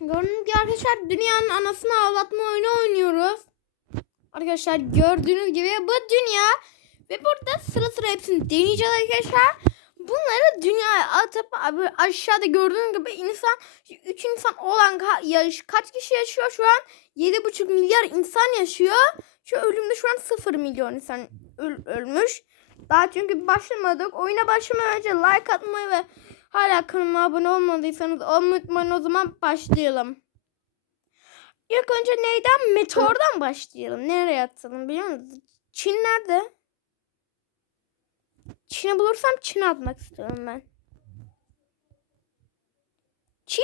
Gördüğünüz gibi arkadaşlar dünyanın anasını ağlatma oyunu oynuyoruz. Arkadaşlar gördüğünüz gibi bu dünya ve burada sıra sıra hepsini deneyeceğiz arkadaşlar. Bunları dünyaya atıp aşağıda gördüğünüz gibi insan 3 insan olan kaç kişi yaşıyor şu an? 7,5 milyar insan yaşıyor. Şu ölümde şu an 0 milyon insan öl- ölmüş. Daha çünkü başlamadık. Oyuna başlamadan önce like atmayı ve hala kanalıma abone olmadıysanız unutmayın. O zaman başlayalım. İlk önce neyden? Meteordan başlayalım. Nereye atalım biliyor musunuz? Çin nerede? Çin'e bulursam Çin'e atmak istiyorum ben. Çin!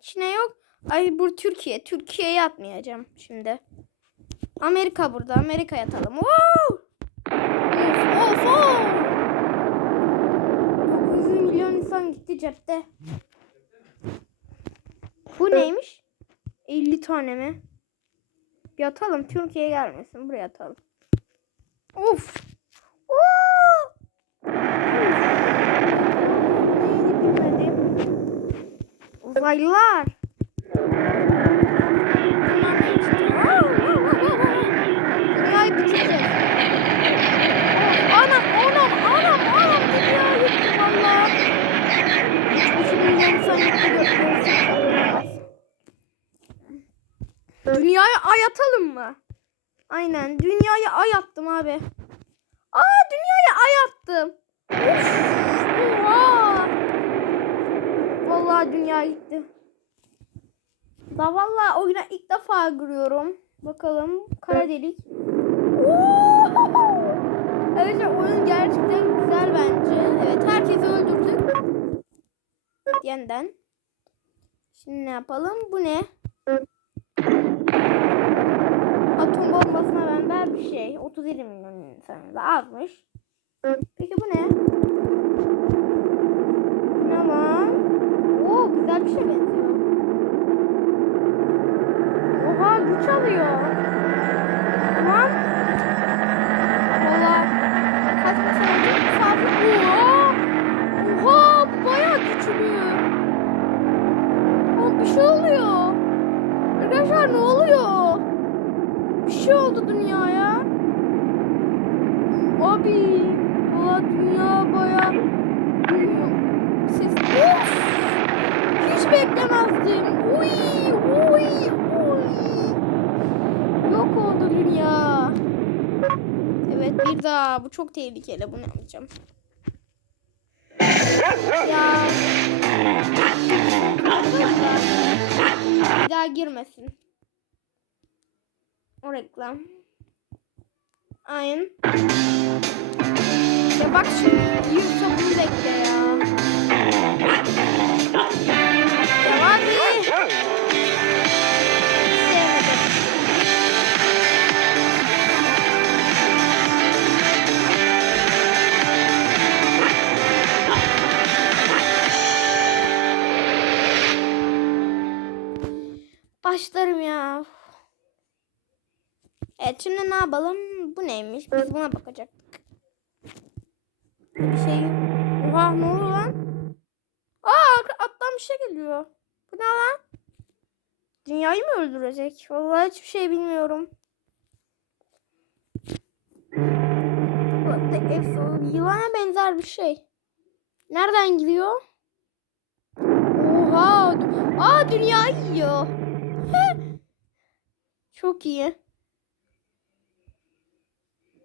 Çin'e yok. Ay bu Türkiye. Türkiye'ye atmayacağım şimdi. Amerika burada. Amerika'ya atalım. Woo! Of of of! 900 milyon insan gitti cepte. Bu neymiş? 50 tane mi? Bir atalım. Türkiye'ye gelmesin. Buraya atalım. Of! Oo! Uzaylılar. Dünyaya ay atalım mı? Aynen dünyaya ay attım abi. Aa dünyaya ay attım. Oha. Vallahi dünya gitti. Da vallahi oyuna ilk defa giriyorum. Bakalım kara delik. Evet oyun gerçekten güzel bence. Evet herkesi öldürdük. Yeniden. Şimdi ne yapalım? Bu ne? Atom bombasına benzer bir şey. 37 milyon insan da azmış. Peki bu? Ne Hiç beklemezdim. Uy, uy, uy. Yok oldu dünya. Evet bir daha. Bu çok tehlikeli. Bunu yapacağım. Ya. Bir daha girmesin. O reklam. Aynen. Ya bak şimdi bunu bekle. Ya Başlarım ya. Evet şimdi ne yapalım? Bu neymiş? Biz buna bakacaktık. Bir şey. Oha ne oluyor lan? Aa alttan bir şey geliyor. Bu ne lan? Dünyayı mı öldürecek? Vallahi hiçbir şey bilmiyorum. Yılana benzer bir şey. Nereden gidiyor? Oha! Aa dünya yiyor. Çok iyi.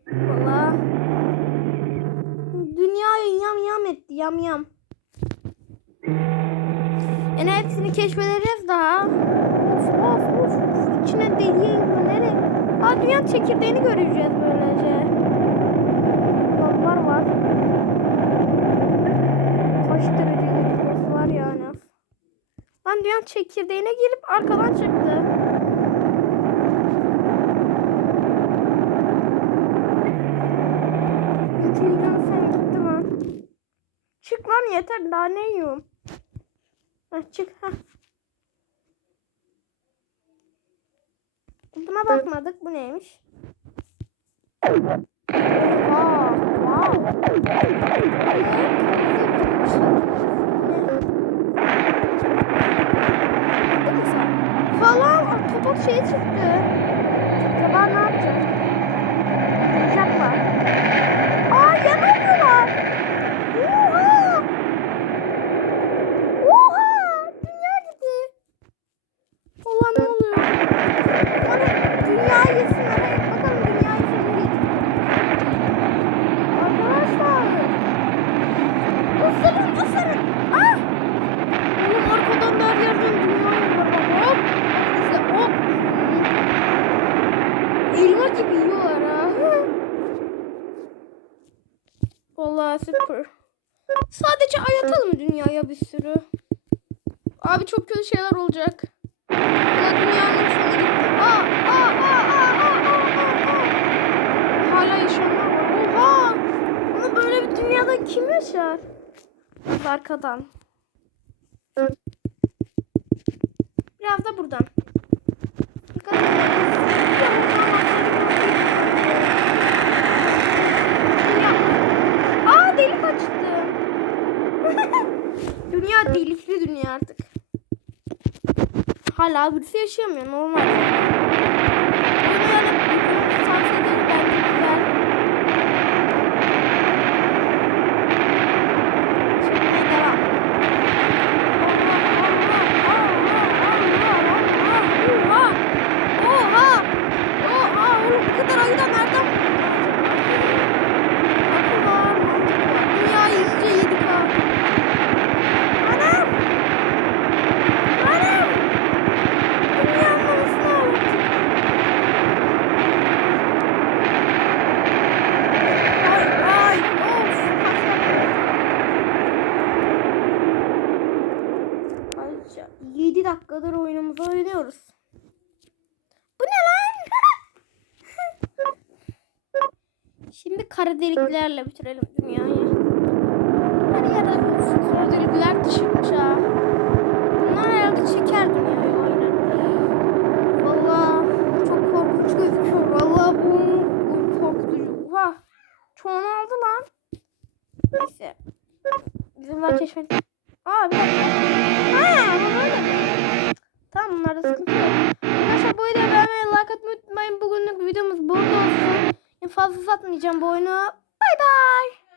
Valla. Dünyayı yam yam etti yam yam. Yani hepsini keşfedeceğiz daha. Of of of. of. İçine deliye. Nereye? Aa dünyanın çekirdeğini göreceğiz böylece. Lavlar var. Kaç derecelik burası var yani. Lan dünyanın çekirdeğine girip arkadan çıktı. Trilyon sen gitti lan. Çık lan yeter daha ne yiyorum. Heh, çık ha. Buna bakmadık bu neymiş? Aa, wow. Ne? Oha lan ahtapot şey çıktı. Acaba ne yapacak? Yapacaklar. Aa yanıyorlar. Oha. Oha. Dünya gitti. Allah ne oluyor? Bana dünya yesinler. Hadi bakalım dünya yesinler. Arkadaşlar. Isırın ısırın. Ah. Oğlum arkadan da her yerden dünya yiyorlar. Hop. İşte hop. Gibi yiyorlar ha. Vallahi süper. Sadece ayatalım dünyaya bir sürü. Abi çok kötü şeyler olacak. Ya dünyanın sonu gitti. Aa, aa, aa, aa, aa, aa. Hala yaşayanlar var. Oha! Ama böyle bir dünyada kim yaşar? Biraz arkadan. Biraz da buradan. Dünya. Aa delik açtım. dünya dünya artık. Hala birisi yaşayamıyor normal. Bunu yani tavsiye ederim bence güzel. Şimdi devam. Oha! Oha! Oha! Oğlum bu kadar ayıda nereden Akıl var, mantık var. Dünyayı iyice yedik ha. Anam! Anam! Dünyanın anasını ağlattık. Ay ay of Ayrıca 7 dakikadır oyunumuzu oynuyoruz. Bu ne lan? Şimdi kara deliklerle bitirelim dünyayı. Her yerde kara delikler çıkmış ha. Bunlar herhalde çeker dünyayı aynen. Valla çok korkunç gözüküyor. Valla bu, bu korkutucu. Oha. Çoğunu aldı lan. Neyse. Bizim daha keşfet. Aa bir dakika. Böyle. Tamam bunlarda sıkıntı yok. Arkadaşlar bu videoyu beğenmeyi, like atmayı unutmayın. Bugünlük videomuz burada olsun. Fazla satmayacağım bu oyunu. Bay bay.